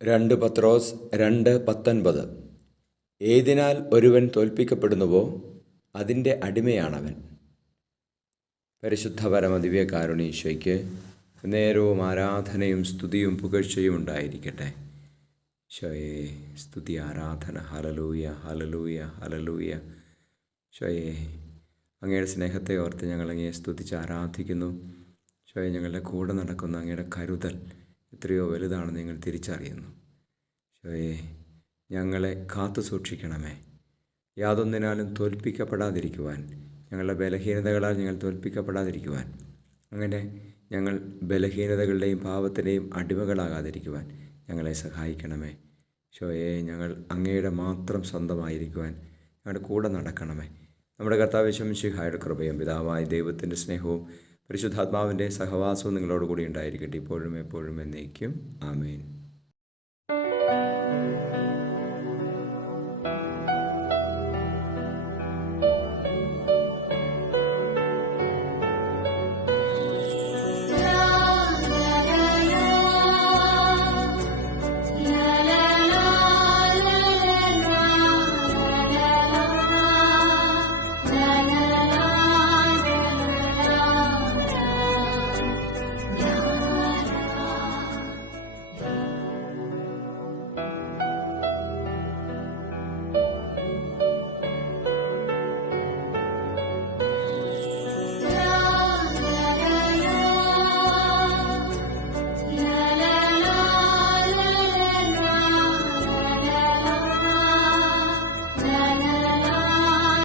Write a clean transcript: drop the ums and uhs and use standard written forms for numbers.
2 പത്രോസ് 2:19. ഏതിനാൽ ഒരുവൻ തോൽപ്പിക്കപ്പെടുന്നുവോ അതിൻ്റെ അടിമയാണവൻ. പരിശുദ്ധ പരമദിവ്യകാരുണ്യ നേരവും ആരാധനയും സ്തുതിയും പുകഴ്ചയും ഉണ്ടായിരിക്കട്ടെ. ഈശോയെ സ്തുതി, ആരാധന. Hallelujah, hallelujah, hallelujah. ഈശോയെ അങ്ങയുടെ സ്നേഹത്തെ ഓർത്ത് ഞങ്ങൾ അങ്ങയെ സ്തുതിച്ച് ആരാധിക്കുന്നു. ഈശോയെ ഞങ്ങളുടെ കൂടെ നടക്കുന്ന അങ്ങയുടെ കരുതൽ എത്രയോ വലുതാണെന്ന് ഞങ്ങൾ തിരിച്ചറിയുന്നു. ഈശോയെ ഞങ്ങളെ കാത്തു സൂക്ഷിക്കണമേ. യാതൊന്നിനാലും തോൽപ്പിക്കപ്പെടാതിരിക്കുവാൻ, ഞങ്ങളുടെ ബലഹീനതകളാൽ ഞങ്ങൾ തോൽപ്പിക്കപ്പെടാതിരിക്കുവാൻ, അങ്ങനെ ഞങ്ങൾ ബലഹീനതകളുടെയും പാപത്തിൻ്റെയും അടിമകളാകാതിരിക്കുവാൻ ഞങ്ങളെ സഹായിക്കണമേ. ഈശോയെ ഞങ്ങൾ അങ്ങയുടെ മാത്രം സ്വന്തമായിരിക്കുവാൻ ഞങ്ങളുടെ കൂടെ നടക്കണമേ. നമ്മുടെ കർത്താവ് യേശു മിശിഹായുടെ കൃപയും പിതാവായ ദൈവത്തിൻ്റെ സ്നേഹവും പരിശുദ്ധാത്മാവിൻ്റെ സഹവാസവും നിങ്ങളോടുകൂടി ഉണ്ടായിരിക്കട്ടെ, ഇപ്പോഴും എപ്പോഴും എന്നേക്കും. ആമേൻ.